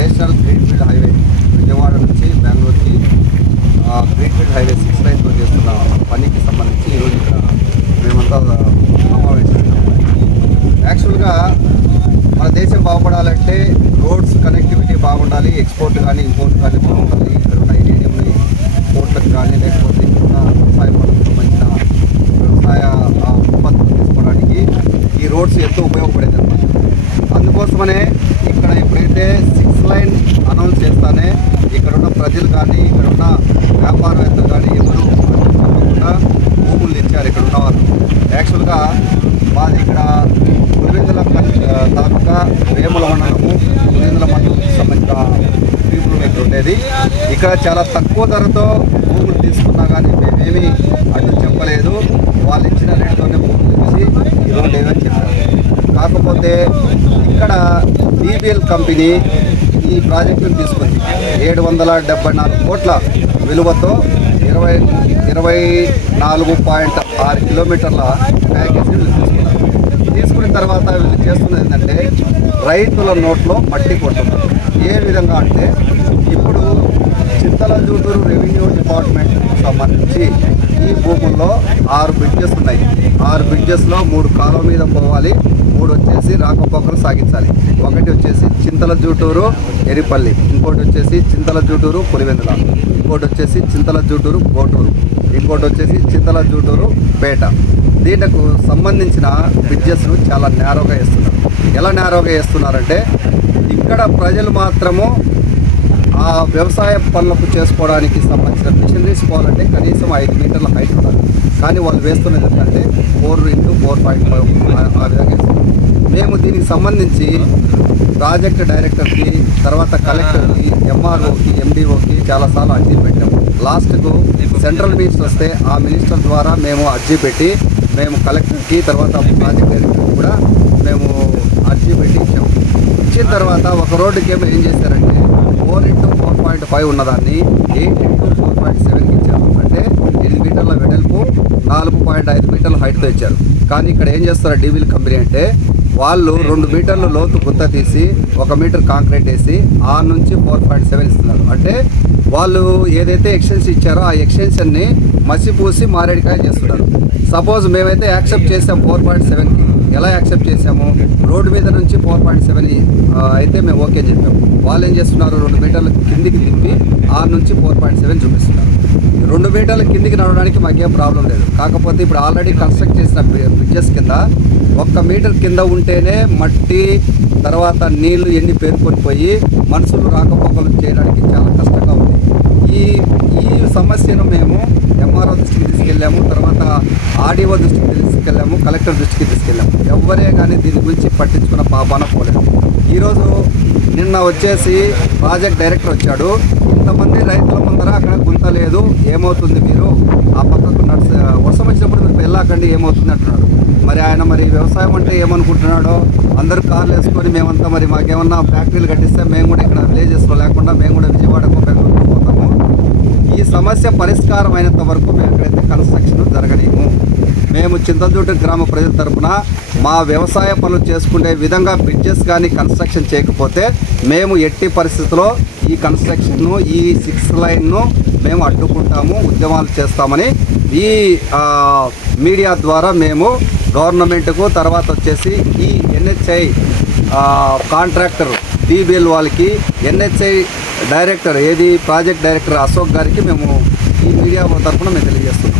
National greenfield highway Vijayawada నుంచి బెంగళూరుకి greenfield highway six లైన్తో చేస్తున్న పనికి సంబంధించి ఈరోజు ఇక్కడ మేమంతా సమావేశం యాక్చువల్గా మన దేశం బాగుపడాలంటే రోడ్స్ కనెక్టివిటీ బాగుండాలి ఎక్స్పోర్ట్ కానీ ఇంపోర్ట్ కానీ బాగుండాలి. ఇక్కడ ఉన్న ఏటీఎంని పోర్ట్లకు కానీ లేకపోతే ఇక్కడ ఉన్న వ్యవసాయ పనులకు సంబంధించిన వ్యవసాయ ఉత్పత్తులు తీసుకోవడానికి ఈ రోడ్స్ ఎంతో ఉపయోగపడేది అనమాట అందుకోసమనే ఇక్కడ ఎప్పుడైతే ఆన్లైన్ అనౌన్స్ చేస్తానే ఇక్కడున్న ప్రజలు కానీ ఇక్కడున్న వ్యాపారవేత్తలు కానీ ఎవరు చెప్పకుండా భూములు ఇచ్చారు ఇక్కడ ఉన్న వాళ్ళు యాక్చువల్గా మాది ఇక్కడ పులివెందుల తాలూకా వేముల మండలము పులివెందుల మండలంకి సంబంధించిన పీపుల్ ఇక్కడ ఉండేది. ఇక్కడ చాలా తక్కువ ధరతో భూములు తీసుకున్నా కానీ మేమేమీ అడ్డు చెప్పలేదు. వాళ్ళు ఇచ్చిన రేట్లోనే భూములు ఇచ్చి ఈరోజు లేదని చెప్పారు. కాకపోతే ఇక్కడ బీబీఎల్ కంపెనీ ఈ ప్రాజెక్టును తీసుకుంది. ఏడు వందల డెబ్బై నాలుగు కోట్ల విలువతో ఇరవై ఇరవై నాలుగు పాయింట్ ఆరు కిలోమీటర్ల ప్యాకేజీ తీసుకున్నారు. తీసుకున్న తర్వాత వీళ్ళు చేస్తున్నది ఏంటంటే రైతుల నోట్లో మట్టి కొడుతున్నారు ఏ విధంగా అంటే ఇప్పుడు చింతల జూటూరు రెవెన్యూ డిపార్ట్మెంట్ సంబంధించి ఈ భూముల్లో ఆరు బ్రిడ్జెస్ ఉన్నాయి. ఆరు బ్రిడ్జెస్లో మూడు కాలువ మీద పోవాలి. మూడు వచ్చేసి రాకపోకలు సాగించాలి. ఒకటి వచ్చేసి చింతల జూటూరు ఎరిపల్లి. ఇంకోటి వచ్చేసి చింతల జూటూరు పులివెందుల. ఇంకోటి వచ్చేసి చింతల జూటూరు గోటూరు ఇంకోటి వచ్చేసి చింతల జూటూరు పేట. దీనికి సంబంధించిన బ్రిడ్జెస్ను చాలా నేరోగా వేస్తున్నారు. ఎలా నేరోగా వేస్తున్నారంటే ఇక్కడ ప్రజలు మాత్రము ఆ వ్యవసాయ పనులకు చేసుకోవడానికి సంబంధించిన మిషనరీస్ పోవాలంటే కనీసం ఐదు మీటర్ల హైట్ ఉండాలి. కానీ వాళ్ళు వేస్తున్నది ఏంటంటే four into four point five ఆ విధంగా మేము దీనికి సంబంధించి ప్రాజెక్ట్ డైరెక్టర్కి తర్వాత కలెక్టర్కి ఎంఆర్ఓకి ఎండిఓకి చాలాసార్లు అర్జీ పెట్టాము లాస్ట్కు సెంట్రల్ మినిస్టర్ వస్తే ఆ మినిస్టర్ ద్వారా మేము అర్జీ పెట్టి మేము కలెక్టర్కి తర్వాత ప్రాజెక్ట్ డైరెక్టర్కి కూడా మేము అర్జీ పెట్టి ఇచ్చాము ఇచ్చిన తర్వాత ఒక రోడ్డుకి ఏమో ఏం చేశారంటే పాయింట్ ఫైవ్ ఉన్నదాన్ని ఎయిట్ ఇంటూ ఫోర్ పాయింట్ సెవెన్కి ఇచ్చారు. అంటే ఎనిమిది మీటర్ల వెడల్పు నాలుగు పాయింట్ ఐదు మీటర్ల హైట్తో ఇచ్చారు. కానీ ఇక్కడ ఏం చేస్తారు డీవీల్ కంపెనీ అంటే వాళ్ళు రెండు మీటర్లు లోతు గుంత తీసి ఒక మీటర్ కాంక్రీట్ వేసి ఆరు నుంచి ఫోర్ పాయింట్ సెవెన్ ఇస్తున్నారు. అంటే వాళ్ళు ఏదైతే ఎక్స్టెన్షన్ ఇచ్చారో ఆ ఎక్స్టెన్షన్ని మసిపూసి మారేడికాయ చేస్తున్నారు. సపోజ్ మేమైతే యాక్సెప్ట్ చేసాం ఫోర్ పాయింట్ సెవెన్కి ఎలా యాక్సెప్ట్ చేసాము రోడ్డు మీద నుంచి ఫోర్ పాయింట్ సెవెన్ అయితే మేము ఓకే చెప్పాము వాళ్ళు ఏం చేస్తున్నారు రెండు మీటర్ల కిందికి దింపి ఆరు నుంచి ఫోర్ పాయింట్ సెవెన్ చూపిస్తున్నారు. రెండు మీటర్ల కిందికి నడవడానికి మాకేం ప్రాబ్లం లేదు. కాకపోతే ఇప్పుడు ఆల్రెడీ కన్స్ట్రక్ట్ చేసిన బ్రిడ్జెస్ కింద ఒక్క మీటర్ కింద ఉంటేనే మట్టి తర్వాత నీళ్ళు ఎన్ని పేరుకొని పోయి మనుషులు రాకపోకలు చేయడానికి చాలా కష్టంగా ఉంది. ఈ ఈ సమస్యను మేము ఎంఆర్ఓ దృష్టికి తీసుకెళ్ళాము. తర్వాత ఆర్డీఓ దృష్టికి తీసుకెళ్ళాము కలెక్టర్ దృష్టికి తీసుకెళ్ళాము. ఎవరే కానీ దీని గురించి పట్టించుకున్న పాపాన పోలేదు. ఈరోజు నిన్న వచ్చేసి ప్రాజెక్ట్ డైరెక్టర్ వచ్చాడు. ఇంతమంది రైతుల ముందర అక్కడ గుంత లేదు. ఏమవుతుంది మీరు? ఆ పక్కకు నడుచు వర్షం వచ్చినప్పుడు మీరు వెళ్ళాకండి ఏమవుతుంది అంటున్నాడు. మరి ఆయన మరి వ్యవసాయం అంటే ఏమనుకుంటున్నాడో? అందరూ కార్లు వేసుకొని మేమంతా మరి మాకేమన్నా ఫ్యాక్టరీలు కట్టిస్తే మేము కూడా ఇక్కడ విలేజెస్లో లేకుండా మేము కూడా విజయవాడకు పోతాము. ఈ సమస్య పరిష్కారం అయినంత వరకు మేము ఎక్కడైతే కన్స్ట్రక్షన్ జరగలేము. మేము చింతజూటు గ్రామ ప్రజల తరపున మా వ్యవసాయ పనులు చేసుకునే విధంగా బ్రిడ్జెస్ కానీ కన్స్ట్రక్షన్ చేయకపోతే మేము ఎట్టి పరిస్థితుల్లో ఈ కన్స్ట్రక్షన్ను ఈ సిక్స్ లైన్ను మేము అడ్డుకుంటాము ఉద్యమాలు చేస్తామని ఈ మీడియా ద్వారా మేము గవర్నమెంట్కు తర్వాత వచ్చేసి ఈ ఎన్హెచ్ఐ కాంట్రాక్టర్ బీబీఎల్ వాళ్ళకి ఎన్హెచ్ఐ డైరెక్టర్ ఏది ప్రాజెక్ట్ డైరెక్టర్ అశోక్ గారికి మేము ఈ మీడియా తరఫున మేము తెలియజేస్తున్నాం.